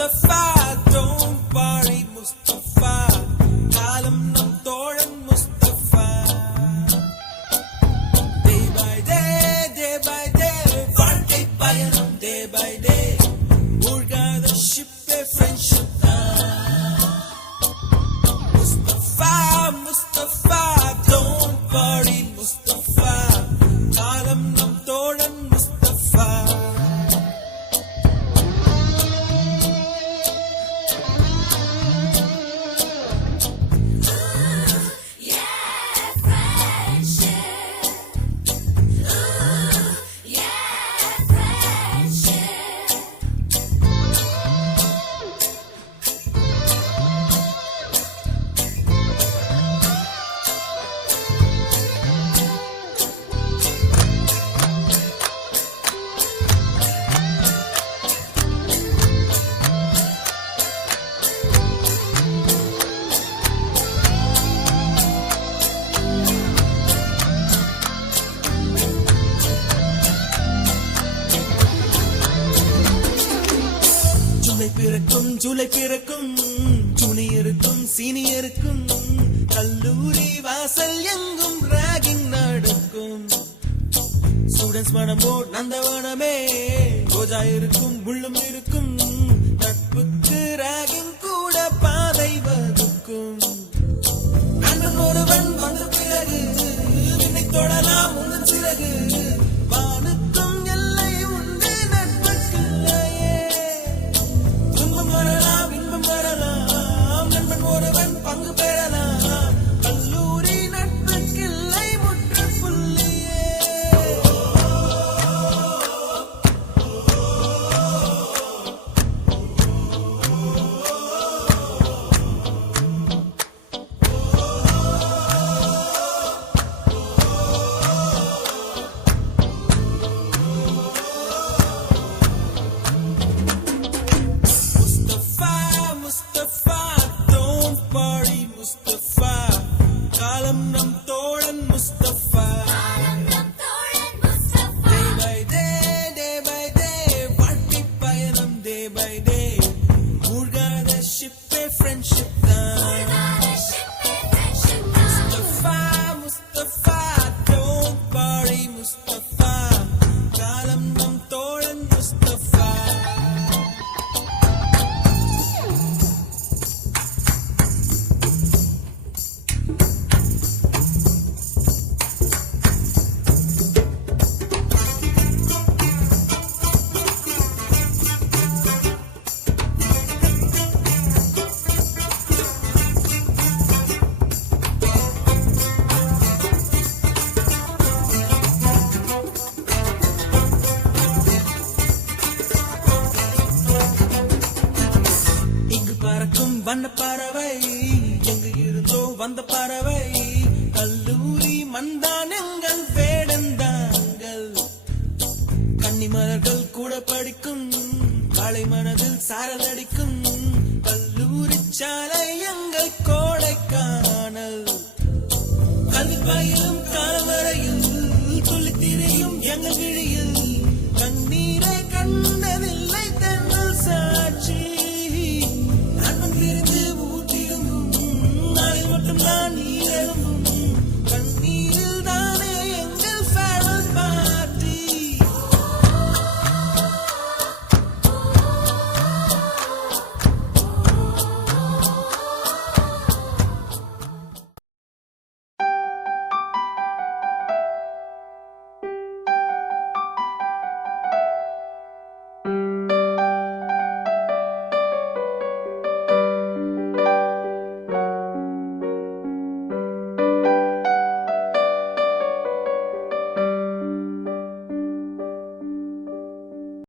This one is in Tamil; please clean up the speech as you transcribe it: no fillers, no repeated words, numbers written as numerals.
Mustafa, don't worry Mustafa, காலம் நம் தோழன் Mustafa. Day by day, வாழ்க்கை பயணம் day by day, மூழ்காத ஷிப்பே ஃப்ரெண்ட்ஷிப் தான். Mustafa, Mustafa, don't worry Mustafa, காலம் நம் தோழன் Mustafa. ஜூலை பிறக்கும் ஜூனியருக்கும் சீனியருக்கும் கல்லூரி வாசல் எங்கும் ராகிங் நடக்கும். ஸ்டூடெண்ட்ஸ் மனமோ நந்தவனமே, ரோஜா இருக்கும் முள்ளும் இருக்கும், நட்புக்கு ராகிங் கூட பாதை வகுக்கும். நண்பன் ஒருவன் வந்த பிறகு விண்ணை தொடலாம் உங்கள் சிறகு, வானுக்கும் எல்லை உண்டு நட்புக்குள்ளையே. துன்பம் வரலாம் இன்பம் வரலாம், நண்பன் ஒருவன் பங்கு பெறலாம், கல்லூரி நட்புக்கில்லை முற்றுப்புள்ளியே. Mustafa, don't worry Mustafa, காலம் நம் தோழன் Mustafa. Day by day, வாழ்க்கை பயணம் day by day, மூழ்காத ஷிப்பே ஃப்ரெண்ட்ஷிப் தான். Mustafa, don't worry Mustafa, காலம் நம் தோழன் Mustafa. பறக்கும் வண்ண பறவை, எங்கு இருந்தோ வந்த பறவை, கல்லூரி மந்தான் எங்கள் வேடந்தாங்கள். கன்னிமலர்கள் கூட படிக்கும், காலை மனதில் சாரலடிக்கும், கல்லூரி சாலை எங்கள் கோடைக்கானல். கல்வி பயிலும் காலம் வரையில் துள்ளி திரியும் எங்கள் விழியில்